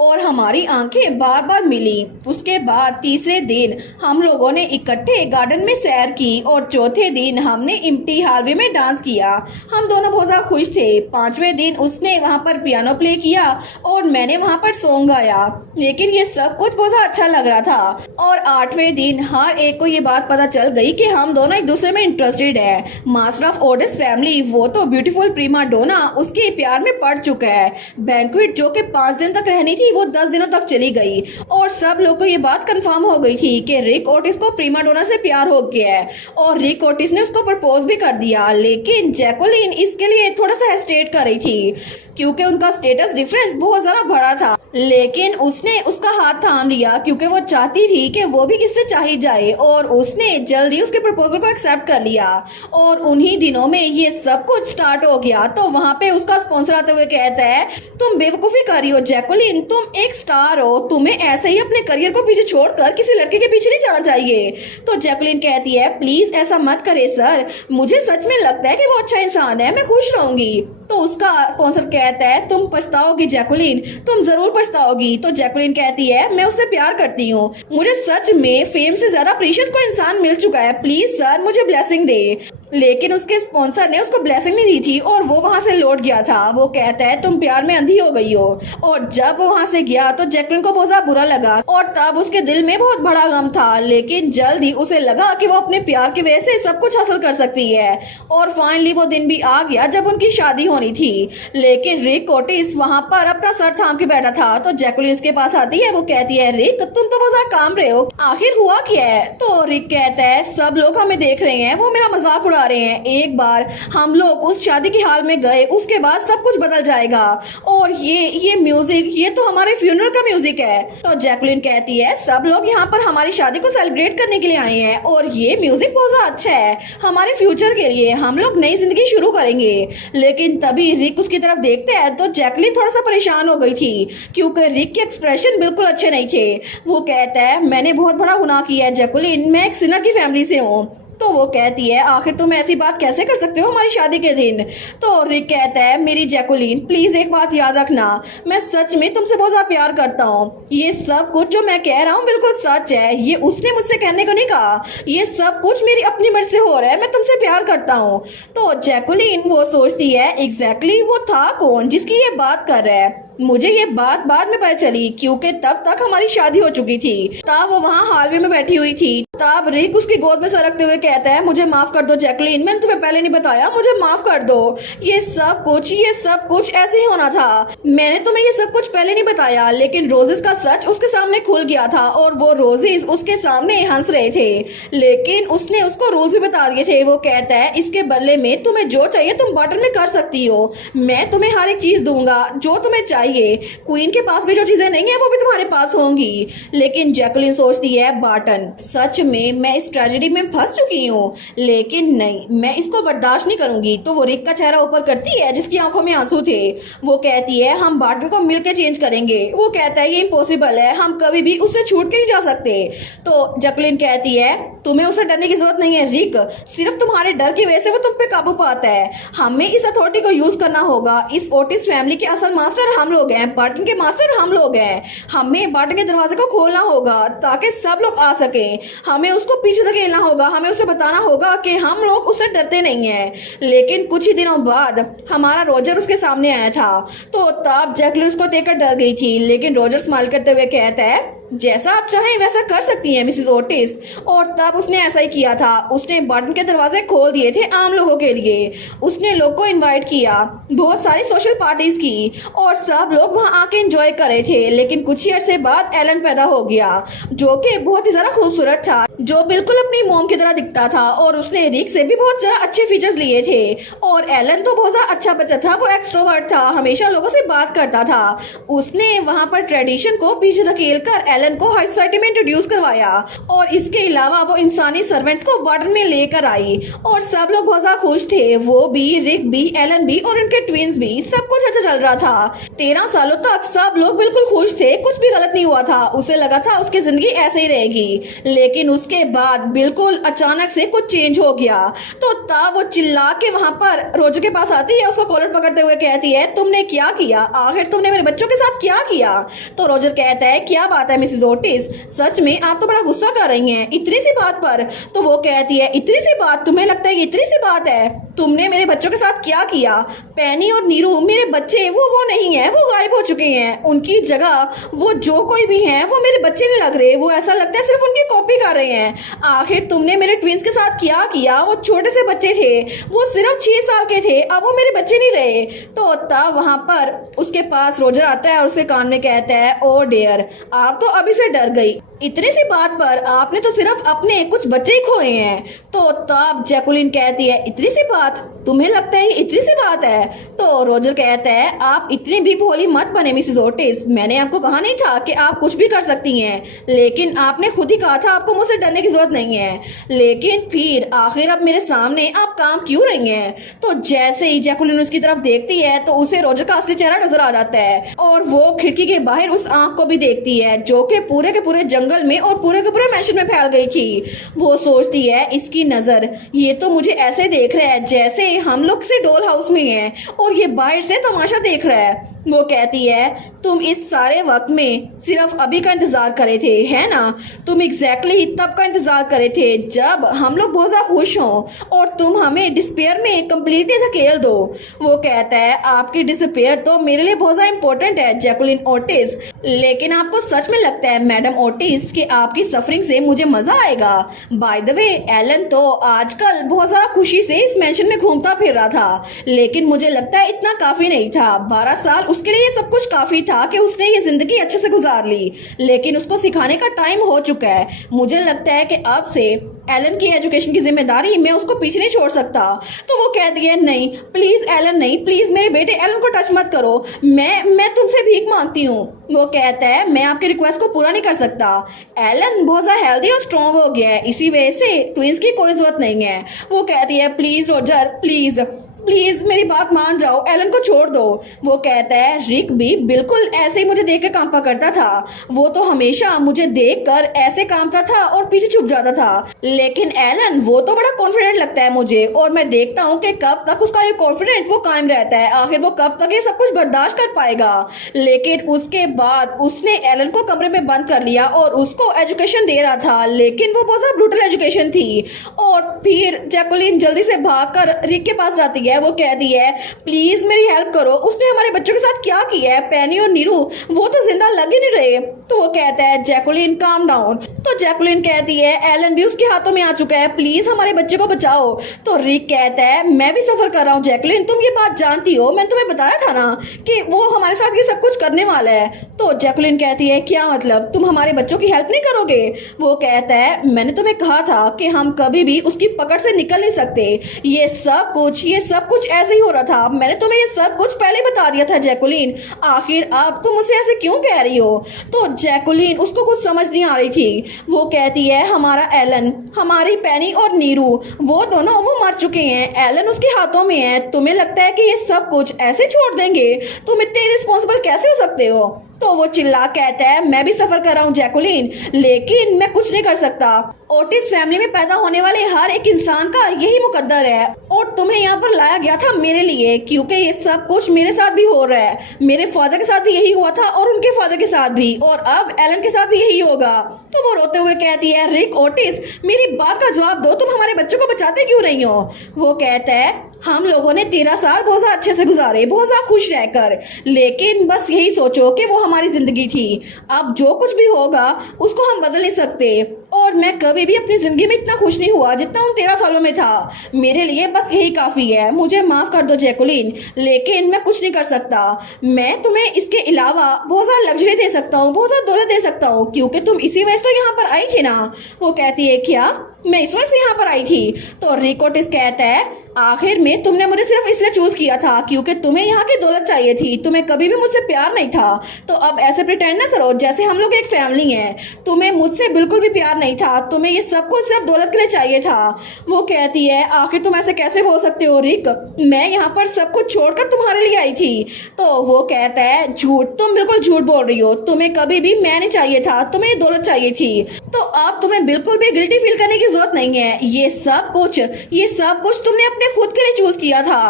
और हमारी आंखें बार बार मिली। उसके बाद तीसरे दिन हम लोगों ने इकट्ठे गार्डन में सैर की, और चौथे दिन हमने इम्प्टी हालवे में डांस किया। हम दोनों बहुत ज़्यादा खुश थे। पांचवें दिन उसने वहाँ पर पियानो प्ले किया, और मैंने वहाँ पर सॉन्ग गाया, लेकिन ये सब कुछ बहुत ज़्यादा अच्छा लग रहा था। और आठवें दिन हर एक को ये बात पता चल गई कि हम दोनों एक दूसरे में इंटरेस्टेड है। मास्टर ऑफ ओटिस फैमिली वो तो ब्यूटीफुल प्रीमा डोना उसके प्यार में पड़ चुका है। बैंक्वेट जो कि 5 दिन तक रहनी थी वो 10 दिनों तक चली गई और सब लोग को ये बात कंफर्म हो गई थी कि रिक ओटिस को प्रीमा डोना से प्यार हो गया है और रिक ओटिस ने उसको प्रपोज भी कर दिया। लेकिन जैकुलिन इसके लिए थोड़ा सा हेस्टेट कर रही थी क्योंकि उनका स्टेटस डिफरेंस बहुत ज़्यादा बड़ा था। लेकिन उसने उसका हाथ थाम लिया क्योंकि वो चाहती थी कि वो भी किससे चाही जाए और उसने जल्दी उसके प्रपोजल को एक्सेप्ट कर लिया। और उन्हीं दिनों में ये सब कुछ स्टार्ट हो गया। तो वहाँ पे उसका स्पॉन्सर आते हुए कहता है, तुम बेवकूफ़ी कर रही हो जैकुलिन, तुम एक स्टार हो, तुम्हें ऐसे ही अपने करियर को पीछे छोड़कर किसी लड़के के पीछे नहीं जाना चाहिए। तो जैकुलिन कहती है, प्लीज़ ऐसा मत करे सर, मुझे सच में लगता है कि वो अच्छा इंसान है, मैं खुश रहूंगी। तो उसका स्पॉन्सर कहता है, तुम पछताओगी जैकुलिन, तुम जरूर पछताओगी। तो जैकुलिन कहती है, मैं उससे प्यार करती हूँ, मुझे सच में फेम से ज्यादा प्रीशियस कोई इंसान मिल चुका है, प्लीज सर मुझे ब्लेसिंग दे। लेकिन उसके स्पॉन्सर ने उसको ब्लेसिंग नहीं दी थी और वो वहां से लौट गया था। वो कहता है, तुम प्यार में अंधी हो गई हो। और जब वो वहां से गया तो जैकुलिन को बहुत ज्यादा बुरा लगा और तब उसके दिल में बहुत बड़ा गम था। लेकिन जल्द ही उसे लगा कि वो अपने प्यार की वजह से सब कुछ हासिल कर सकती है। और फाइनली वो दिन भी आ गया जब उनकी शादी होनी थी। लेकिन रिक ओटिस वहां पर अपना सर थाम के बैठा था। तो जैकुलिन उसके पास आती है, वो कहती है, रिक तुम तो बहुत ज्यादा काम रहे हो, आखिर हुआ क्या है? तो रिक कहता है, सब लोग हमें देख रहे हैं, वो मेरा मजाक उड़ा रहे हैं, एक बार हम लोग उस शादी के हाल में गए उसके बाद सब कुछ बदल जाएगा। और ये म्यूजिक, ये तो हमारे फ्यूनरल का म्यूजिक है। तो जैकुलिन कहती है, सब लोग यहाँ पर हमारी शादी को सेलिब्रेट करने के लिए आए हैं और ये म्यूजिक बहुत ज्यादा अच्छा है हमारे फ्यूचर के लिए, हम लोग नई जिंदगी शुरू करेंगे। लेकिन तभी रिक उसकी तरफ देखते हैं तो जैकुलिन थोड़ा सा परेशान हो गई थी क्योंकि रिक के एक्सप्रेशन बिल्कुल अच्छे नहीं थे। वो कहता है, मैंने बहुत बड़ा गुनाह किया है जैकुलिन, मैं एक सिनर की फैमिली से हूँ। तो वो कहती है, आखिर तुम ऐसी बात कैसे कर सकते हो हमारी शादी के दिन? तो रिक कहता है, मेरी जैकुलिन प्लीज एक बात याद रखना, मैं सच में तुमसे बहुत ज्यादा प्यार करता हूँ, ये सब कुछ जो मैं कह रहा हूँ बिल्कुल सच है, ये उसने मुझसे कहने को नहीं कहा, ये सब कुछ मेरी अपनी मर्जी से हो रहा है, मैं तुमसे प्यार करता हूँ। तो जैकुलिन वो सोचती है, एग्जैक्टली वो था कौन जिसकी ये बात कर रहा है? मुझे ये बात बाद में पता चली क्योंकि तब तक हमारी शादी हो चुकी थी। तब वो वहाँ हालवे में बैठी हुई थी। तब रिक उसकी गोद में सरकते हुए कहता है, मुझे माफ कर दो जैकुलिन, मैंने तुम्हें पहले नहीं बताया, मुझे माफ कर दो, ये सब कुछ ऐसे ही होना था, मैंने तुम्हें ये सब कुछ पहले नहीं बताया। लेकिन रोजेस का सच उसके सामने खुल गया था और वो रोजेस उसके सामने हंस रहे थे। लेकिन उसने उसको रूल्स भी बता दिए थे। वो कहता है, इसके बदले में तुम्हें जो चाहिए तुम बॉटल में कर सकती हो, मैं तुम्हें हर एक चीज दूंगा जो तुम्हें चाहिए, क्वीन के पास भी जो चीजें नहीं है वो भी तुम्हारे पास होंगी। लेकिन जैकुलिन सोचती है, बार्टन सच में मैं इस ट्रेजेडी में फंस चुकी हूँ, लेकिन नहीं, मैं इसको बर्दाश्त नहीं करूंगी। तो वो रिक का चेहरा ऊपर करती है जिसकी आंखों में आंसू थे। वो कहती है, हम बार्टन को मिलकर चेंज करेंगे। वो कहता है, ये इम्पॉसिबल है, हम कभी भी उससे छूट के नहीं जा सकते। तो जैकुलिन कहती है, तुम्हें उसे डरने की जरूरत नहीं है रिक, सिर्फ तुम्हारे डर की वजह से वो तुम पे काबू पाता है। हमें इस अथॉरिटी को यूज करना होगा। इस ओटिस फैमिली के असल मास्टर हम लोग हैं, बार्टन के मास्टर हम लोग हैं। हमें बार्टन के दरवाजे को खोलना होगा ताकि सब लोग आ सके। हमें उसको पीछे धकेलना होगा, हमें उसे बताना होगा कि हम लोग उससे डरते नहीं हैं। लेकिन कुछ ही दिनों बाद हमारा रोजर उसके सामने आया था। तो तब जैकुलिन उसको देखकर डर गई थी। लेकिन रोजर स्माइल करते हुए कहता है, जैसा आप चाहें वैसा कर सकती हैं मिसेस ओटिस। और तब उसने ऐसा ही किया था, उसने बार्टन के दरवाजे खोल दिए थे आम लोगों के लिए। उसने लोग को इनवाइट किया, बहुत सारी सोशल पार्टीज की और सब लोग वहां आके एंजॉय कर रहे थे। लेकिन कुछ ही अरसे बाद एलन पैदा हो गया जो कि बहुत ही ज्यादा खूबसूरत था, जो बिल्कुल अपनी मॉम की तरह दिखता था और उसने रिक से भी बहुत ज्यादा अच्छे फीचर्स लिए थे। और एलन तो बहुत ज्यादा अच्छा बच्चा था, वो एक्सट्रोवर्ट था, हमेशा लोगों से बात करता था। उसने वहां पर ट्रेडिशन को पीछे धकेल कर एलन को हाई सोसाइटी में इंट्रोड्यूस करवाया और इसके अलावा वो इंसानी सर्वेंट्स को बार्टन में लेकर आई और सब लोग बहुत ज्यादा खुश थे। वो भी, रिक भी, एलन भी और उनके ट्विंस भी, सब कुछ अच्छा चल रहा था। 13 सालों तक सब लोग बिल्कुल खुश थे, कुछ भी गलत नहीं हुआ था। उसे लगा था उसकी जिंदगी ऐसे ही रहेगी। लेकिन उसके बाद बिल्कुल अचानक से कुछ चेंज हो गया। तो तब वो चिल्ला के वहां पर रोजर के पास आती है, उसको कॉलर पकड़ते हुए कहती है, तुमने क्या किया? आखिर तुमने मेरे बच्चों के साथ क्या किया? तो रोजर कहता है, क्या बात है मिसेस ओटिस, सच में आप तो बड़ा गुस्सा कर रही हैं इतनी सी बात पर। तो वो कहती है, इतनी सी बात, तुम्हें लगता है इतनी सी बात है, तुमने मेरे बच्चों के साथ क्या किया? पेनी और नीरू मेरे बच्चे वो नहीं है, वो गायब हो चुके हैं। उनकी जगह वो जो कोई भी है वो मेरे बच्चे नहीं लग रहे, वो ऐसा लगता है सिर्फ उनकी कॉपी कर रहे हैं। आखिर तुमने मेरे ट्विंस के साथ क्या किया? वो छोटे से बच्चे थे, वो सिर्फ 6 साल के थे, अब वो मेरे बच्चे नहीं रहे। तो तब वहां पर उसके पास रोजर आता है और उसके कान में कहता है, ओ डियर, आप तो अभी से डर गई। इतनी सी बात पर आपने तो सिर्फ अपने कुछ बच्चे ही खोए हैं। तो तब जैकुलिन कहती है, इतनी सी बात, तुम्हें लगता है इतनी सी बात है? तो रोजर कहता है, आप इतनी भी भोली मत बने मिसेस ओटिस, मैंने आपको कहा नहीं था कि आप कुछ भी कर सकती हैं, लेकिन आपने खुद ही कहा था आपको मुझसे डरने की जरूरत नहीं है। लेकिन फिर आखिर अब मेरे सामने आप काम क्यों रही हैं? तो जैसे ही जैकुलिन उसकी तरफ देखती है तो उसे रोजर का असली चेहरा नजर आ जाता है और वो खिड़की के बाहर उस आंख को भी देखती है जो कि पूरे के पूरे जंगल में और पूरे के पूरे मैंशन में फैल गई थी। वो सोचती है, इसकी नजर, ये तो मुझे ऐसे देख रहा है जैसे हम लोग से डॉल हाउस में हैं और ये बाहर से तमाशा देख रहा है। वो कहती है, तुम इस सारे वक्त में सिर्फ अभी का इंतजार करे थे, है ना? तुम एग्जैक्टली तब का इंतजार करे थे जब हम लोग बहुत ज्यादा खुश हों और तुम हमें डिस्पेयर में कंप्लीटली धकेल दो। वो कहता है, आपकी डिस्पेयर तो मेरे लिए बहुत ज्यादा इंपॉर्टेंट है जैकुलिन ओटिस, लेकिन आपको सच में लगता है मैडम ओटिस कि आपकी सफरिंग से मुझे मजा आएगा? बाय द वे, एलन तो आजकल बहुत ज्यादा खुशी से इस मेंशन में घूमता फिर रहा था, लेकिन मुझे लगता है इतना काफी नहीं था। 12 साल उसके लिए ये सब कुछ काफी था कि उसने ये जिंदगी अच्छे से गुजार ली, लेकिन उसको सिखाने का टाइम हो चुका है। मुझे लगता है कि अब से एलन की एजुकेशन की जिम्मेदारी मैं उसको पीछे नहीं छोड़ सकता। तो वो कहती है, नहीं प्लीज एलन, नहीं प्लीज मेरे बेटे एलन को टच मत करो, मैं तुमसे भीख मांगती हूँ। वो कहता है, मैं आपके रिक्वेस्ट को पूरा नहीं कर सकता। एलन बहुत ज्यादा हेल्दी और स्ट्रांग हो गया है, इसी वजह से ट्विंस की कोई जरूरत नहीं है। वो कहती है, प्लीज रोजर, प्लीज प्लीज मेरी बात मान जाओ, एलन को छोड़ दो। वो कहता है, रिक भी बिल्कुल ऐसे ही मुझे देख के कांपा करता था, वो तो हमेशा मुझे देखकर ऐसे कांपता था और पीछे छुप जाता था, लेकिन एलन वो तो बड़ा कॉन्फिडेंट लगता है मुझे और मैं देखता हूँ कि कब तक उसका ये कॉन्फिडेंट वो कायम रहता है, आखिर वो कब तक ये सब कुछ बर्दाश्त कर पाएगा। लेकिन उसके बाद उसने एलन को कमरे में बंद कर लिया और उसको एजुकेशन दे रहा था, लेकिन वो बहुत ब्रूटल एजुकेशन थी। और फिर जैकुलिन जल्दी से भागकर रिक के पास जाती है। वो कहती है, प्लीज मेरी हेल्प करो, उसने हमारे बच्चों के साथ क्या किया है? पेनी और नीरू वो तो जिंदा लग ही नहीं रहे। तो वो कहता है, जैकुलिन काम डाउन। तो जैकुलिन कहती है, एलन भी उसके हाथों में आ चुका है, प्लीज हमारे बच्चे को बचाओ। तो रिक कहता है, मैं भी सफर कर रहा हूँ जैकुलिन, तुम ये बात जानती हो, मैंने तुम्हें बताया था ना कि वो हमारे साथ ये सब कुछ करने वाला है। तो जैकुलिन कहती है, क्या मतलब, तुम हमारे बच्चों की हेल्प नहीं करोगे? वो कहता है, मैंने तुम्हें कहा था कि हम कभी भी उसकी पकड़ से निकल नहीं सकते, ये सब कुछ ऐसे ही हो रहा था, मैंने तुम्हें ये सब कुछ पहले बता दिया था जैकुलिन, आखिर अब तुम मुझसे ऐसे क्यों कह रही हो? तो जैकुलिन उसको कुछ समझ नहीं आ रही थी। वो कहती है, हमारा एलन, हमारी पेनी और नीरू वो दोनों वो मर चुके हैं, एलन उसके हाथों में है, तुम्हें लगता है कि ये सब कुछ ऐसे छोड़ देंगे? तुम इतने रिस्पॉन्सिबल कैसे हो सकते हो? तो वो चिल्ला कहता है, मैं भी सफर कर रहा हूँ जैकुलिन, लेकिन मैं कुछ नहीं कर सकता। ओटिस फैमिली में पैदा होने वाले हर एक इंसान का यही मुकद्दर है और तुम्हें यहाँ पर लाया गया था मेरे लिए, क्योंकि ये सब कुछ मेरे साथ भी हो रहा है, मेरे फादर के साथ भी यही हुआ था और उनके फादर के साथ भी, और अब एलन के साथ भी यही होगा। तो वो रोते हुए कहती है, रिक ओटिस मेरी बात का जवाब दो, तुम हमारे बच्चों को बचाते क्यों नहीं हो? वो कहता है, हम लोगों ने 13 साल बहुत ज्यादा अच्छे से गुजारे, बहुत ज्यादा खुश रहकर, लेकिन बस यही सोचो कि वो हमारी जिंदगी थी, अब जो कुछ भी होगा उसको हम बदल नहीं सकते, और मैं कभी भी अपनी जिंदगी में इतना खुश नहीं हुआ जितना उन 13 सालों में था, मेरे लिए बस यही काफी है, मुझे माफ कर दो जैकुलिन, लेकिन मैं कुछ नहीं कर सकता। मैं तुम्हें इसके अलावा बहुत ज्यादा लग्जरी दे सकता हूँ, बहुत ज्यादा दौलत दे सकता हूँ, क्योंकि तुम इसी वजह से तो यहाँ पर आई थी ना? वो कहती है, क्या मैं इस वजह से यहाँ पर आई थी? तो रिक ओटिस कहता है, आखिर में तुमने मुझे सिर्फ इसलिए चूज किया था क्योंकि तुम्हें यहाँ की दौलत चाहिए थी, तुम्हें कभी भी मुझसे प्यार नहीं था, तो अब ऐसे प्रिटेंड ना करो जैसे हम लोग एक फैमिली हैं, तुम्हें मुझसे बिल्कुल भी प्यार नहीं था, तुम्हें ये सब कुछ सिर्फ दौलत के लिए चाहिए था। वो कहती है, आखिर तुम ऐसे कैसे बोल सकते हो रिक, मैं यहाँ पर सब कुछ छोड़कर तुम्हारे लिए आई थी। तो वो कहता है, झूठ, तुम बिल्कुल झूठ बोल रही हो, तुम्हें कभी भी मैं नहीं चाहिए था, तुम्हें दौलत चाहिए थी, तो अब तुम्हें बिल्कुल भी गिल्टी फील करने की जरूरत नहीं है, ये सब कुछ तुमने अपने खुद के लिए चूज किया था,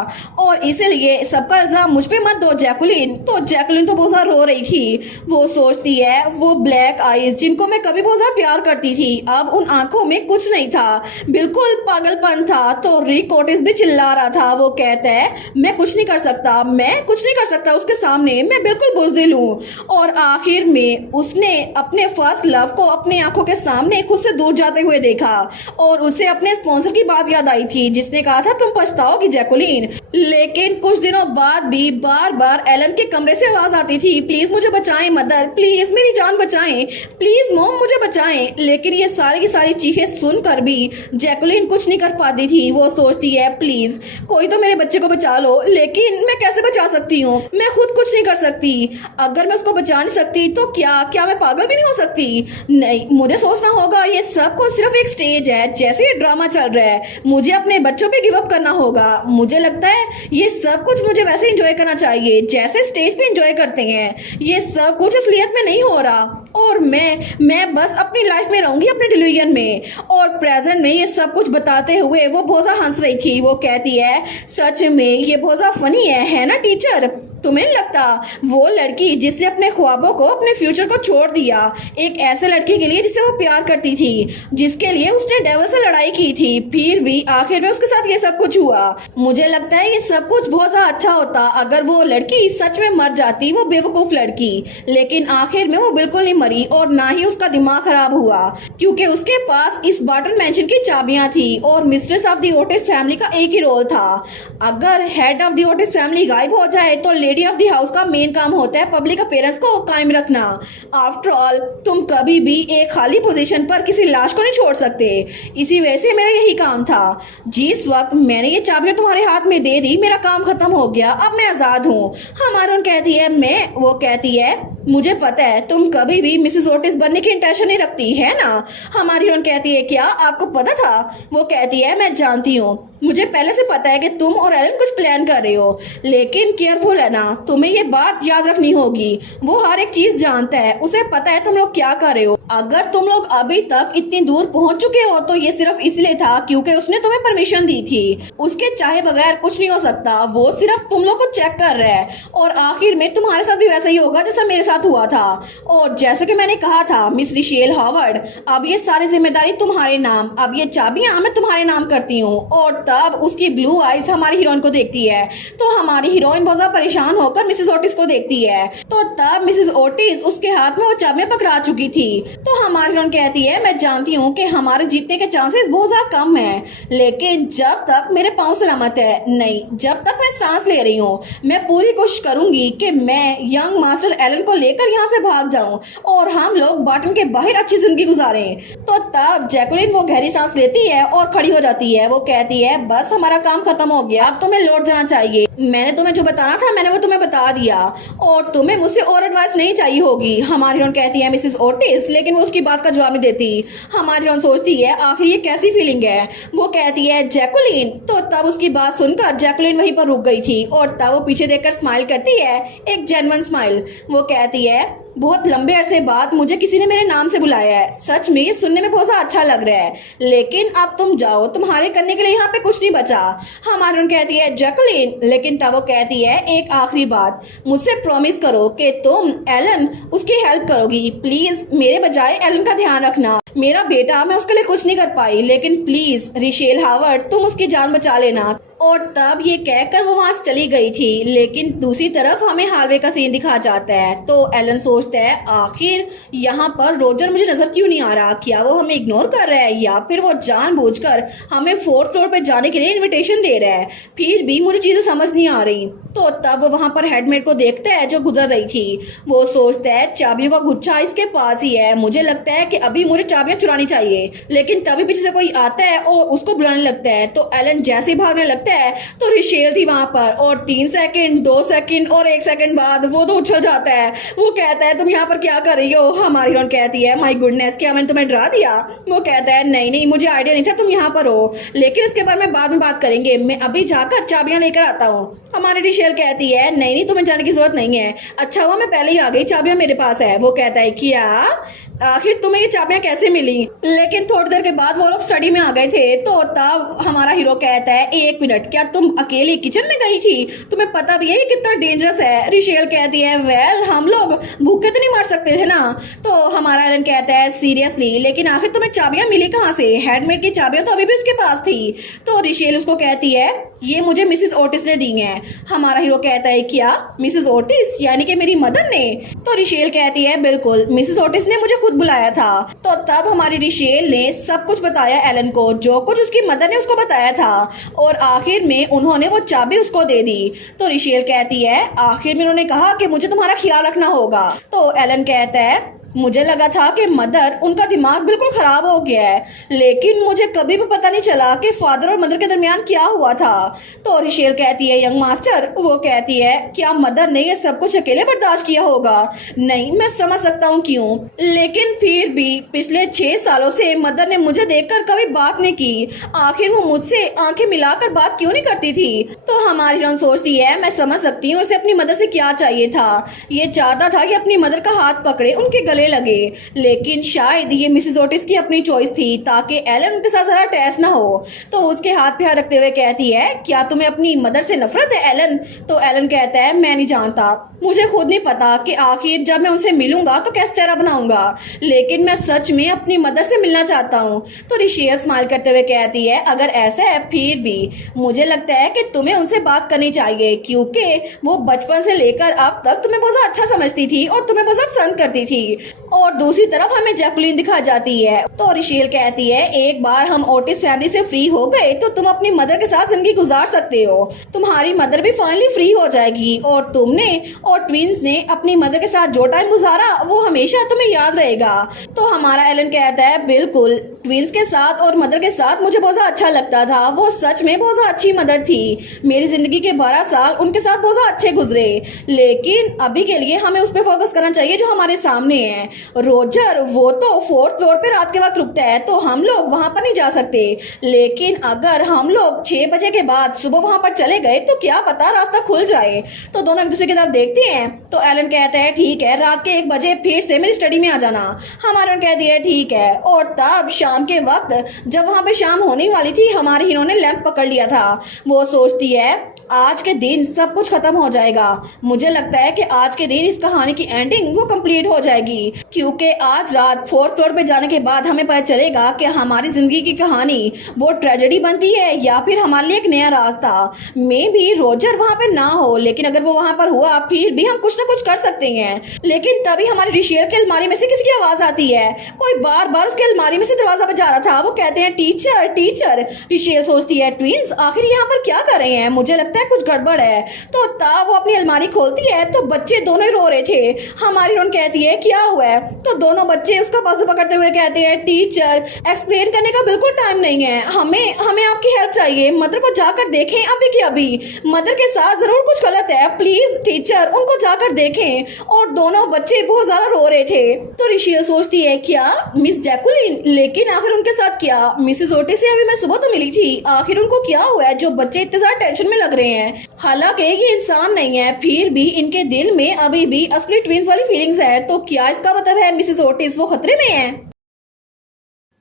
और इसीलिए सबका इल्जाम मुझ पे मत दो जैकुलिन। तो जैकुलिन तो बहुत ज़्यादा रो रही थी। वो सोचती है वो ब्लैक आईज जिनको मैं कभी बहुत ज़्यादा प्यार करती थी, अब उन आंखों में कुछ नहीं था, बिल्कुल पागलपन था। तो रिक ओटिस भी चिल्ला रहा था। वो कहता है मैं कुछ नहीं कर सकता, मैं कुछ नहीं कर सकता उसके सामने, मैं बिल्कुल बुज़दिल हूँ। और आखिर में उसने अपने फर्स्ट लव को अपनी आंखों के सामने खुद से दूर जाते हुए देखा और उसे अपने स्पॉन्सर की बात याद आई थी जिसने कहा था तुम पछताओगी जैकुलिन। लेकिन कुछ दिनों बाद भी बार बार एलन के कमरे से आवाज आती थी, प्लीज मुझे बचाएं मदर, प्लीज मेरी जान बचाएं, प्लीज मॉम मुझे बचाएं। लेकिन ये सारी की सारी चीखें सुनकर भी जैकुलिन कुछ नहीं कर पाती थी। वो सोचती है प्लीज कोई तो मेरे बच्चे को बचा लो, लेकिन मैं कैसे बचा सकती हूँ, मैं खुद कुछ नहीं कर सकती। अगर मैं उसको बचा नहीं सकती तो क्या क्या मैं पागल भी नहीं हो सकती? नहीं, मुझे सोचना होगा ये सब कुछ सिर्फ एक स्टेज है, जैसे ये ड्रामा चल रहा है, मुझे अपने बच्चों पे गिव अप करना होगा। मुझे लगता है ये सब कुछ मुझे वैसे एंजॉय करना चाहिए जैसे स्टेज पे एंजॉय करते हैं। ये सब कुछ असलियत में नहीं हो रहा और मैं बस अपनी लाइफ में रहूंगी, अपने डिलीजन में। और प्रेजेंट में ये सब कुछ बताते हुए वो बहुत ज़्यादा हंस रही थी। वो कहती है सच में ये बहुत ज़्यादा फनी है ना टीचर? तुम्हें नहीं लगता वो लड़की जिसने अपने ख्वाबों को, अपने फ्यूचर को छोड़ दिया एक ऐसे लड़की के लिए जिसे वो प्यार करती थी, जिसके लिए उसने डेविल से लड़ाई की थी, फिर भी आखिर में उसके साथ ये सब कुछ हुआ। मुझे लगता है ये सब कुछ बहुत ज्यादा अच्छा होता अगर वो लड़की सच में मर जाती, वो बेवकूफ लड़की। लेकिन आखिर में वो बिल्कुल नहीं मरी और ना ही उसका दिमाग खराब हुआ, क्योंकि उसके पास इस बार्टन मैंशन की चाबियां थी और mistress of the Otis family का एक ही रोल था। अगर head of the Otis family गायब हो जाए तो लेडी ऑफ द हाउस का मेन काम होता है पब्लिक अपीयरेंस को कायम रखना। आफ्टर ऑल तुम कभी भी एक खाली पोजीशन पर किसी लाश को नहीं छोड़ सकते। इसी वजह से मेरा यही काम था। जिस वक्त मैंने ये चाबियां तुम्हारे हाथ में दे दी मेरा काम खत्म हो गया, अब मैं आजाद हूँ। हमारून कहती है वो कहती है मुझे पता है तुम कभी भी मिसेस ओटिस बनने की इंटेंशन नहीं रखती है ना। हमारी हीरोइन कहती है क्या आपको पता था? वो कहती है मैं जानती हूँ, मुझे पहले से पता है कि तुम और एलन कुछ प्लान कर रहे हो, लेकिन केयरफुल रहना, तुम्हें ये बात याद रखनी होगी। वो हर एक चीज जानता है, उसे पता है तुम लोग क्या कर रहे हो। अगर तुम लोग अभी तक इतनी दूर पहुंच चुके हो तो ये सिर्फ इसलिए था क्योंकि उसने तुम्हें परमिशन दी थी। उसके चाहे बगैर कुछ नहीं हो सकता, वो सिर्फ तुम लोग को चेक कर रहा है और आखिर में तुम्हारे साथ भी वैसा ही होगा जैसा मेरे साथ हुआ था। और जैसे कि मैंने कहा था मिस रिशेल हॉवर्ड, अब ये सारी जिम्मेदारी तुम्हारे नाम, अब ये चाबियां मैं तुम्हारे नाम करती हूँ। और तब उसकी ब्लू आइज हमारी हीरोइन को देखती है तो हमारी हीरोइन बहुत ज्यादा परेशान होकर मिसेस ओटिस को देखती है। तो तब मिसेस ओटिस उसके हाथ में वो चाबियां पकड़ा चुकी थी। तो हमारी हीरोइन कहती है मैं जानती हूँ कि हमारे जीतने के चांसेस बहुत ज्यादा कम है, लेकिन जब तक मेरे पाँव सलामत है, नहीं जब तक मैं सांस ले रही हूँ, मैं पूरी कोशिश करूंगी कि मैं यंग मास्टर एलन को लेकर यहाँ से भाग जाऊं और हम लोग बार्टन के बाहर अच्छी जिंदगी गुजारें। तो तब जैकुलिन वो गहरी सांस लेती है और खड़ी हो जाती है। वो कहती है बस हमारा काम खत्म हो गया, अब तुम्हें लौट जाना चाहिए। मैंने तुम्हें जो बताना था मैंने वो तुम्हें बता दिया और तुम्हें मुझसे और एडवाइस नहीं चाहिए होगी। हमारी हीरोइन कहती है मिसेस ओटिस, लेकिन वो उसकी बात का जवाब नहीं देती। हमारी हीरोइन सोचती है आखिर ये कैसी फीलिंग है। वो कहती है जैकुलिन। तो तब उसकी बात सुनकर जैकुलिन वहीं पर रुक गई थी और तब वो पीछे देखकर स्माइल करती है, एक जेन्युइन स्माइल। वो कहती है बहुत लंबे अरसे बाद मुझे किसी ने मेरे नाम से बुलाया है, सच में ये सुनने में बहुत ज़्यादा अच्छा लग रहा है, लेकिन अब तुम जाओ, तुम्हारे करने के लिए यहाँ पे कुछ नहीं बचा। हमारी कहती है जैकुलिन, लेकिन तब वो कहती है एक आखिरी बात, मुझसे प्रॉमिस करो कि तुम एलन उसकी हेल्प करोगी। प्लीज मेरे बजाय एलन का ध्यान रखना। मेरा बेटा, मैं उसके लिए कुछ नहीं कर पाई, लेकिन प्लीज रिशेल हॉवर्ड तुम उसकी जान बचा लेना। और तब ये कहकर वो वहां से चली गई थी। लेकिन दूसरी तरफ हमें हालवे का सीन दिखा जाता है। तो एलन सोचता है आखिर यहाँ पर रोजर मुझे नजर क्यों नहीं आ रहा, क्या वो हमें इग्नोर कर रहा है या फिर वो जानबूझकर हमें 4th फ्लोर पे जाने के लिए इनविटेशन दे रहा है। फिर भी मुझे चीजें समझ नहीं आ रही। तो तब वो वहां पर हेडमेड को देखता है जो गुजर रही थी। वो सोचता है चाबियों का गुच्छा इसके पास ही है, मुझे लगता है कि अभी मुझे चाबियां चुरानी चाहिए। लेकिन तभी पीछे से कोई आता है और उसको बुलाने लगता है। तो एलन जैसे ही भागने लगता है तो रिशेल थी वहां पर और 3 सेकंड 2 सेकंड और 1 सेकंड बाद वो तो उछल जाता है। वो कहता है तुम यहाँ पर क्या कर रही हो? हमारी हीरोइन कहती है माय गुडनेस, क्या मैंने तुम्हें डरा दिया? वो कहता है नहीं मुझे आइडिया नहीं था तुम यहाँ पर हो, लेकिन इसके बारे में बाद में बात करेंगे, मैं अभी जाकर चाबियां लेकर आता हूँ। हमारी रिशेल कहती है नहीं तुम्हें जाने की जरूरत नहीं है, अच्छा हुआ मैं पहले ही आ गई, चाबियां मेरे पास है। वो कहता है क्या आखिर तुम्हें ये चाबियां कैसे मिली? लेकिन थोड़ी देर के बाद वो लोग स्टडी में आ गए थे। तो तब हमारा हीरो कहता है, एक मिनट, क्या तुम अकेले किचन में गई थी? तुम्हें पता भी है ये कितना डेंजरस है? रिशेल कहती है, वेल हम लोग भूखे तो नहीं मर सकते थे ना। तो हमारा एलन कहता है, सीरियसली, लेकिन आखिर तुम्हें चाबियां मिली कहाँ से? हेडमेड की चाबियां तो अभी भी उसके पास थी। तो रिशेल उसको कहती है, ये मुझे मिसेस ओटिस ने दी हैं। हमारा हीरो कहता है, क्या मिसेस ओटिस, यानी कि मेरी मदर ने? तो रिशेल कहती है, बिल्कुल, मिसेस ओटिस ने मुझे खुद बुलाया था। तो तब हमारी रिशेल ने सब कुछ बताया एलन को, जो कुछ उसकी मदर ने उसको बताया था, और आखिर में उन्होंने वो चाबी उसको दे दी। तो रिशेल कहती है, आखिर में उन्होंने कहा कि मुझे तुम्हारा ख्याल रखना होगा। तो एलन कहता है, मुझे लगा था कि मदर, उनका दिमाग बिल्कुल खराब हो गया है, लेकिन मुझे कभी भी पता नहीं चला कि फादर और मदर के दरमियान क्या हुआ था। तो रिशेल कहती है, यंग मास्टर, वो कहती है, क्या मदर ने ये सब कुछ अकेले बर्दाश्त किया होगा? नहीं, मैं समझ सकता हूँ क्यों, लेकिन फिर भी पिछले 6 सालों से मदर ने मुझे देखकर कभी बात नहीं की। आखिर वो मुझसे आंखें मिलाकर बात क्यों नहीं करती थी? तो हमारी हीरोइन सोचती है, मैं समझ सकती हूँ इसे अपनी मदर से क्या चाहिए था। ये चाहता था कि अपनी मदर का हाथ पकड़े, उनके गले लगे, लेकिन शायद ये मिसेस ओटिस की अपनी चॉइस थी ताकि एलन उनके साथ जरा अटैच ना हो। तो उसके हाथ पे हाथ रखते हुए कहती है, क्या तुम्हें अपनी मदर से नफरत है एलन? तो एलन कहता है, मैं नहीं जानता, मुझे खुद नहीं पता कि आखिर जब मैं उनसे मिलूंगा तो कैसे चेहरा बनाऊंगा, लेकिन मैं सच में अपनी मदर से मिलना चाहता हूँ। तो रिशेल स्माइल करते हुए कहती है, अगर ऐसा है फिर भी मुझे लगता है कि तुम्हें उनसे बात करनी चाहिए, क्योंकि वो बचपन से लेकर अब तक तुम्हें बहुत अच्छा समझती थी और तुम्हें बहुत पसंद करती थी। और दूसरी तरफ हमें जैकुलिन दिखा जाती है। तो रिशेल कहती है, एक बार हम ओटिस फैमिली से फ्री हो गए तो तुम अपनी मदर के साथ जिंदगी गुजार सकते हो। तुम्हारी मदर भी फाइनली फ्री हो जाएगी, और तुमने और ट्विंस ने अपनी मदर के साथ जो टाइम गुजारा वो हमेशा तुम्हें याद रहेगा। तो हमारा एलन कहता है, बिल्कुल, ट्विंस के साथ और मदर के साथ मुझे बहुत अच्छा लगता था। वो सच में बहुत अच्छी मदर थी। मेरी जिंदगी के 12 साल उनके साथ बहुत अच्छे गुजरे, लेकिन अभी के लिए हमें उस पर फोकस करना चाहिए जो हमारे सामने है। रोजर, वो तो 4th फ्लोर पे रात के वक्त रुकता है, तो हम लोग वहां पर नहीं जा सकते, लेकिन अगर हम लोग 6 बजे के बाद सुबह वहां पर चले गए तो क्या पता रास्ता खुल जाए। तो दोनों एक दूसरे की तरफ देखते हैं। तो एलन कहता है, ठीक है, रात के 1 बजे फिर से मेरी स्टडी में आ जाना। हमारा कहती है, ठीक है। और तब शाम के वक्त जब वहां पे शाम होने वाली थी, हमारे हीरो ने लैंप पकड़ लिया था। वो सोचती है, आज के दिन सब कुछ खत्म हो जाएगा। मुझे लगता है कि आज के दिन इस कहानी की एंडिंग वो कंप्लीट हो जाएगी, क्योंकि आज रात 4th फ्लोर पे जाने के बाद हमें पता चलेगा कि हमारी जिंदगी की कहानी वो ट्रेजेडी बनती है या फिर हमारे लिए एक नया रास्ता। मे भी रोजर वहां पे ना हो, लेकिन अगर वो वहां पर हुआ फिर भी हम कुछ ना कुछ कर सकते हैं। लेकिन तभी हमारी रिशेल की अलमारी में से किसी की आवाज आती है। कोई बार बार उसकी अलमारी में से दरवाजा बजा रहा था। वो कहते हैं, टीचर टीचर। रिशेल सोचती है, ट्विंस आखिर यहाँ पर क्या कर रहे हैं? मुझे लगता है कुछ गड़बड़ है। तो तब वो अपनी अलमारी खोलती है तो बच्चे दोनों रो रहे थे। हमारी रोन कहती है, क्या हुआ है? तो दोनों बच्चे उसका बाजू पकड़ते हुए कहते हैं, टीचर, एक्सप्लेन करने का बिल्कुल टाइम नहीं है, हमें आपकी हेल्प चाहिए। मदर को जाकर देखें अभी के अभी। मदर के साथ जरूर कुछ गलत है, प्लीज टीचर उनको जाकर देखें। और दोनों बच्चे बहुत ज्यादा रो रहे थे। तो रिशिया सोचती है, क्या मिस जैकुलिन? लेकिन आखिर उनके साथ क्या? मिसेस ओटिस से अभी मैं सुबह तो मिली थी, आखिर उनको क्या हुआ है जो बच्चे इतने ज्यादा टेंशन में लग रहे हैं? हालांकि ये इंसान नहीं है, फिर भी इनके दिल में अभी भी असली ट्विंस वाली फीलिंग्स है। तो क्या इसका मतलब है मिसेस ओटिस वो खतरे में है?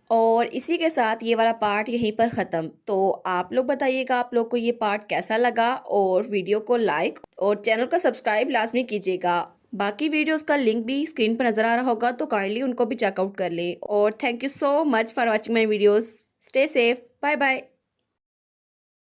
और इसी के साथ ये वाला पार्ट यहीं पर ख़त्म। तो आप लोग बताइएगा आप लोग को ये पार्ट कैसा लगा, और वीडियो को लाइक और चैनल को सब्सक्राइब लाजमी कीजिएगा। बाकी वीडियोस का लिंक भी स्क्रीन पर नज़र आ रहा होगा, तो काइंडली उनको भी चेकआउट कर ले। और thank you so much for watching my videos. Stay safe, bye bye.